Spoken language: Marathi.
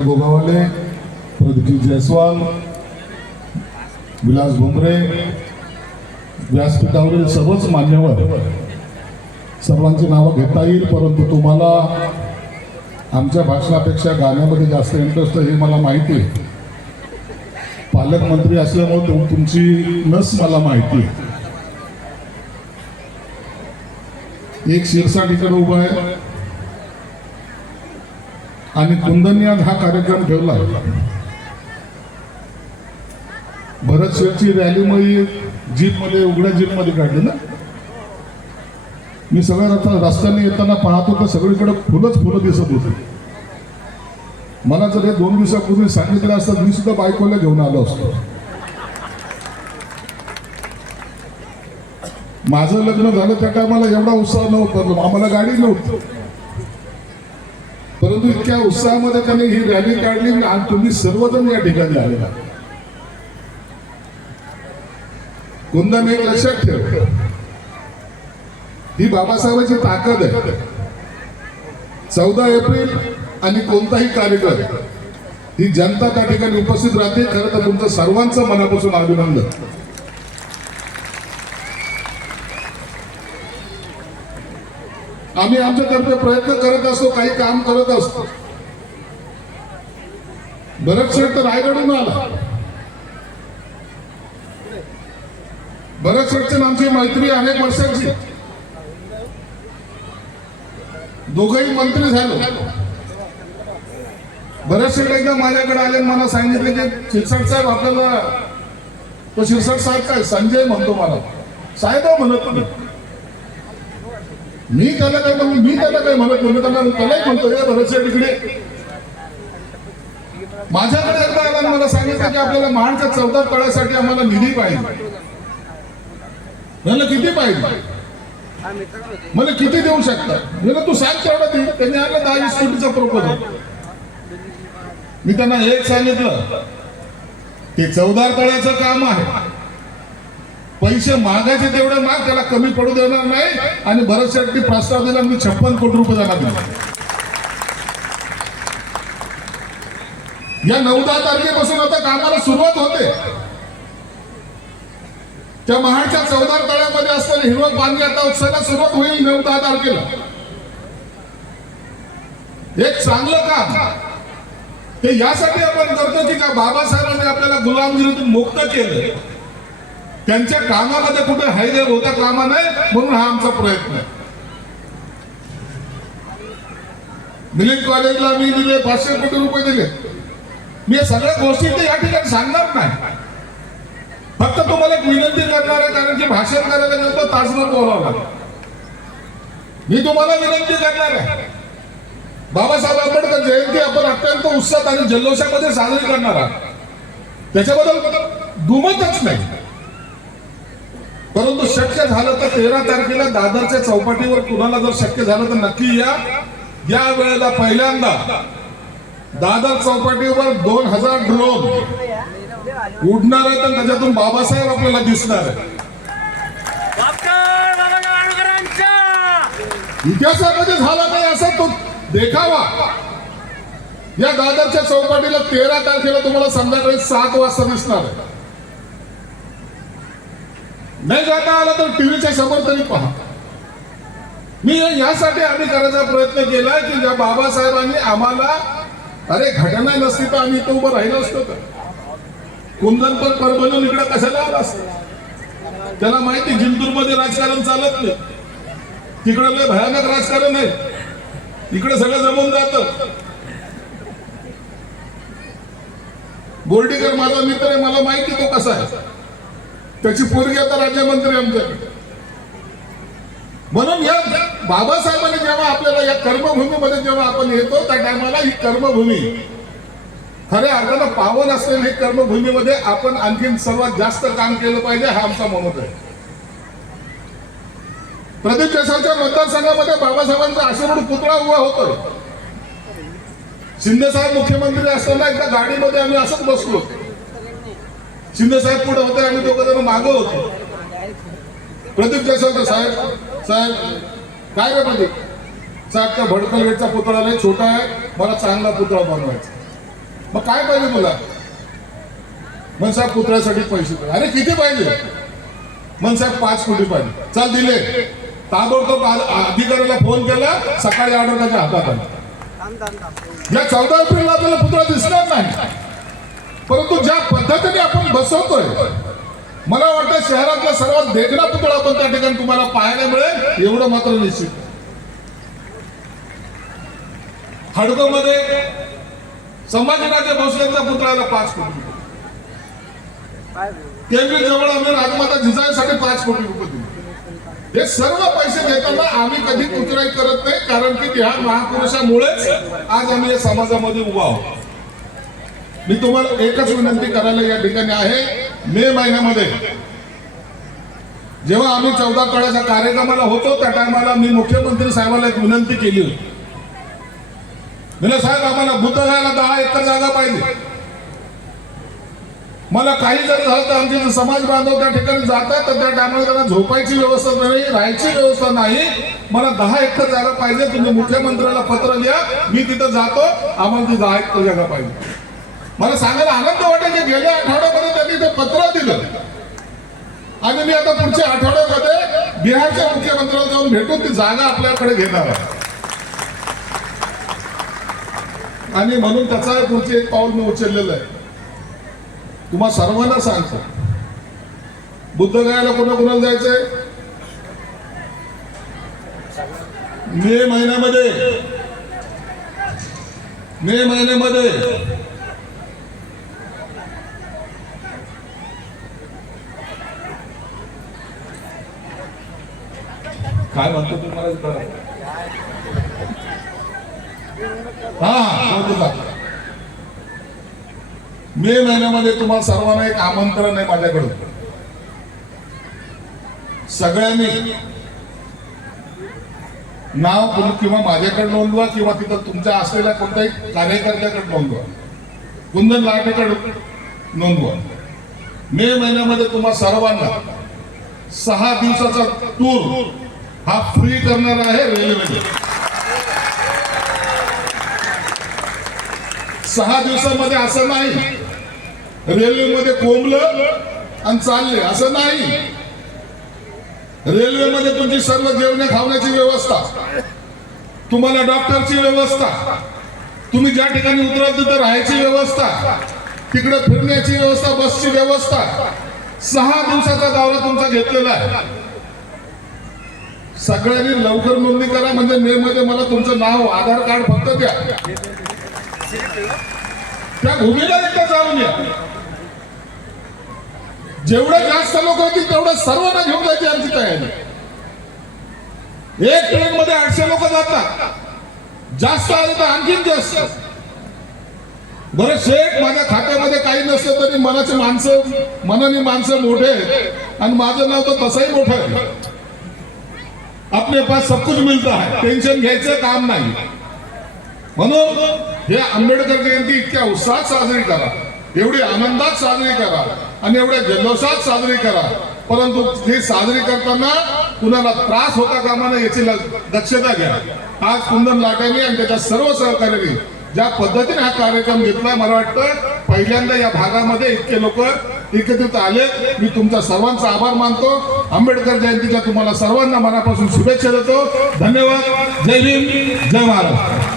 गोगावले, प्रदीप जयस्वाल, विलास भुमरे, व्यासपीठावरील सर्वच मान्यवर सर्वांची नावं घेता येईल, परंतु तुम्हाला आमच्या भाषणापेक्षा गाण्यामध्ये जास्त इंटरेस्ट आहे हे मला माहिती आहे. पालकमंत्री असल्यामुळे तुमची नस मला माहिती आहे. एक शिरसाट इकडे उभा आहे आणि कुंदननी आज हा कार्यक्रम ठेवला. भरत शेठची रॅली मध्ये जीपमध्ये उघड्या जीपमध्ये काढली ना. मी सगळ्या रस्त्याने येताना पाहतो तर सगळीकडे फुलं दिसत होती. मला जर हे 2 दिवसापूर्वी सांगितलं असतं मी सुद्धा बायकोला घेऊन आलो असतो. माझं लग्न झालं त्या टायमाला एवढा उत्साह नव्हता, आम्हाला गाडी नव्हती, परंतु इतक्या उत्साहामध्ये त्यांनी ही रॅली काढली आणि तुम्ही सर्वजण या ठिकाणी आलेला. कुंदन एक लक्षात ठेव, ही बाबासाहेबांची ताकद आहे. 14 एप्रिल आणि कोणताही कार्यक्रम ही जनता त्या ठिकाणी उपस्थित राहते. खरं तर तुमचं सर्वांचं मनापासून अभिनंदन. आम्ही आमच्यातर्फे प्रयत्न करत असतो, काही काम करत असतो. भरत शेठ तर रायगडून आला. भरत शेठची आमची मैत्री अनेक वर्षांची. दोघंही मंत्री झालो. भरत शेठ एकदा माझ्याकडे आले, मला सांगितले की शिरसाट साहेब आपल्याला, तो शिरसाट साहेब काय संजय म्हणतो मला, साहेब म्हणत. मी त्याला काय म्हणत नव्हतं, त्यालाही म्हणतो भरत शेठ इकडे. माझ्याकडे एकदा आला, मला सांगितलं की आपल्याला महाडच्या 14 तळ्यासाठी आम्हाला निधी पाहिजे. म्हणलं किती पाहिजे? मला किती देऊ शकता? म्हणलं तू सांग तेवढा दे. त्यांनी आणलं 10-20 कोटीचा प्रपोजल. मी त्यांना एक सांगितलं ते 14 तळ्याचं काम आहे, पैसे मागायचे तेवढे माग, त्याला कमी पडू देणार नाही. आणि भरत शेट्टी प्रस्ताव दिला, मी 56 कोटी रुपये देणार दिला. या 9-10 तारखेपासून आता कामाला सुरुवात होते. त्या महाडच्या 14 तळ्यामध्ये असताना हिरवं पाणी आता उपसायला सुरुवात होईल 9-10 तारखेला. एक चांगलं काम ते यासाठी आपण करतो की का बाबासाहेबांनी आपल्याला गुलामगिरीतून मुक्त केलं. त्यांच्या कामामध्ये कुठे हैदर होता कामा नाही, म्हणून हा आमचा प्रयत्न आहे. मिलिंद कॉलेजला मी दिले 500 कोटी रुपये दिले. मी या सगळ्या गोष्टी ते या ठिकाणी सांगणार नाही, फक्त तुम्हाला एक विनंती करणार आहे, कारण की भाषण करायला गेलो तासभर बोलावं लागेल. मी तुम्हाला विनंती करणार आहे, बाबासाहेब आंबेडकर जयंती आपण अत्यंत उत्साहात आणि जल्लोषामध्ये साजरी करणार आहोत, त्याच्याबद्दल दुमतच नाही. परंतु शक्य झालं तर 13 तारखेला दादरच्या चौपाटीवर कुणाला जर शक्य झालं तर नक्की या. या वेळेला पहिल्यांदा दादर चौपाटीवर 2000 ड्रोन उडणार आहेत आणि त्याच्यातून बाबासाहेब आपल्याला दिसणार आहे. इतिहासामध्ये झाला नाही असा तो देखावा या दादरच्या चौपाटीला 13 तारखेला तुम्हाला संध्याकाळी 7 वाजता दिसणार आहे. नाही जाता आला तर टीव्हीच्या समोर तरी पहा. मी यासाठी आम्ही करायचा प्रयत्न केला की ज्या बाबासाहेबांनी आम्हाला, अरे घटना नसती तर आम्ही इथं उभं राहिलो असतो. तर कुंदन पण परभणीहून इकडे कशाला आला असतं? त्याला माहिती जिंतूर मध्ये राजकारण चालत नाही, तिकडे लय भयानक राजकारण आहे, इकडे सगळं जमून जातं. बोर्डीकर माझा मित्र आहे, मला माहिती तो कसा आहे. त्याची पोरगी आता राज्यमंत्री आमच्याकडे. म्हणून या बाबासाहेबांनी जेव्हा आपल्याला या कर्मभूमीमध्ये जेव्हा आपण येतो त्या टायमाला ही कर्मभूमी खऱ्या अर्थानं पावन असलेली ही कर्मभूमीमध्ये आपण आणखीन सर्वात जास्त काम केलं पाहिजे, हा आमचा मनोत आहे. प्रदीप जयस्वालच्या मतदारसंघामध्ये बाबासाहेबांचा आश्रम पुतळा उभा होतो. शिंदे साहेब मुख्यमंत्री असताना एकदा गाडीमध्ये आम्ही असंच बसलो होतो. शिंदे साहेब पुढे होते, आम्ही दोघं जण मागं होतो. प्रदीप जयस्वाल साहेब काय रे प्रदीप साहेब, त्या भडकल गेटचा पुतळा लय छोटा आहे, मला चांगला पुतळा बनवायचा. मग काय पाहिजे तुला? मन साहेब पुतळ्यासाठी पैसे पाहिजे. अरे किती पाहिजे? मन साहेब 5 कोटी पाहिजे. चल दिले. ताबडतोब अधिकाऱ्याला फोन केला, सकाळी ऑर्डर त्याच्या हातात आली. या 14 एप्रिलला आपल्याला पुतळा दिसणार नाही, परंतु ज्या पद्धतीने आपण बसवतोय, मला वाटतं शहरातला सर्वात देखणा पुतळा पण त्या ठिकाणी तुम्हाला पाहायला मिळेल, एवढं मात्र निश्चित. हडकोमध्ये संभाजीराजे भोसलेंच्या पुतळ्याला 5 कोटी, केंद्रीय जवळ आम्ही राजमाता जिजाऊसाठी 5 कोटी रुपये दिले. हे सर्व पैसे देताना आम्ही कधी कुचराई करत नाही, कारण की त्या महापुरुषामुळेच आज आम्ही या समाजामध्ये उभा आहोत. मी तुम्हाला एकच विनंती करायला या ठिकाणी आहे, मे महिन्यामध्ये जेव्हा आम्ही 14 तळ्याच्या कार्यक्रमाला होतो त्या टायमाला मी मुख्यमंत्री साहेबांना एक विनंती केली होती. म्हणजे साहेब आम्हाला बुद्धगयाला 10 एकर जागा पाहिजे. मला काही जर झालं तर आमचे समाज बांधव त्या ठिकाणी जातात, तर त्या टायमाला त्यांना झोपायची व्यवस्था नाही, राहायची व्यवस्था नाही. मला 10 एकर जागा पाहिजे. तुम्ही मुख्यमंत्र्याला पत्र लिहा, मी तिथं जातो, आम्हाला ती 10 एकर जागा पाहिजे. मला सांगायला आनंद वाटेल की गेल्या आठवड्यामध्ये त्यांनी ते पत्र दिलं आणि मी आता पुढच्या आठवड्यामध्ये बिहारच्या मुख्यमंत्र्याला जाऊन भेटून ती जागा आपल्याकडे घेणार आहे. आणि म्हणून त्याचा पुढचे एक पाऊल मी उचललेलं आहे. तुम्हा सर्वांना सांगतो, बुद्धगयाला कोणाकोणाला जायचंय? मे महिन्यामध्ये काय म्हणतो तुम्हाला? मे महिन्यामध्ये तुम्हाला सर्वांना एक आमंत्रण आहे माझ्याकडून. सगळ्यांनी नाव किंवा माझ्याकडे नोंदवा किंवा तिथं तुमच्या असलेल्या कोणत्याही कार्यकर्त्याकडे नोंदवा, कुंदन लाटेकडे नोंदवा. मे महिन्यामध्ये तुम्हा सर्वांना 6 दिवसाचा टूर हा फ्री करणार आहे रेल्वेने. 6 दिवसामध्ये असं नाही रेल्वेमध्ये कोंबलं आणि चालले, असं नाही. रेल्वेमध्ये तुमची सर्व जेवण खावण्याची व्यवस्था, तुम्हाला डॉक्टरची व्यवस्था, तुम्ही ज्या ठिकाणी उतराल तिथं राहायची व्यवस्था, तिकडे फिरण्याची व्यवस्था, बसची व्यवस्था. 6 दिवसाचा दौरा तुमचा घेतलेला आहे. सगळ्यांनी लवकर नोंदणी करा, म्हणजे मे मध्ये मला तुमचं नाव, आधार कार्ड फक्त द्या. त्या भूमीला एकदा जाऊन या. जेवढे जास्त लोक होतील तेवढं सर्वांना घेऊन जायची आमची तयारी. एक ट्रेन मध्ये 800 लोक जातात, जास्त आले तर आणखीन जास्त. बरं शेठ, माझ्या खात्यामध्ये काही नसतं तरी मनाने माणसं मोठे आहेत आणि माझं नाव तर तसंही मोठं आहे. अपने पास सब कुछ मिळतं आहे, टेन्शन घ्यायचं काम नाही. म्हणून हे आंबेडकर जयंती इतक्या उत्साहात साजरी करा, एवढी आनंदात साजरी करा आणि एवढ्या जल्लोषात साजरी करा. परंतु हे साजरी करताना कुणाला त्रास होता कामा नये याची दक्षता घ्या. आज कुंदन लाटांनी आणि त्याच्या सर्व सहकार्यांनी ज्या पद्धतीने हा कार्यक्रम घेतला, मला वाटतं पहिल्यांदा या भागामध्ये इतके लोक एकत्रित आले. मी तुमचा सर्वांचा आभार मानतो. आंबेडकर जयंतीच्या तुम्हाला सर्वांना मनापासून शुभेच्छा देतो. धन्यवाद. जय भीम, जय महाराष्ट्र.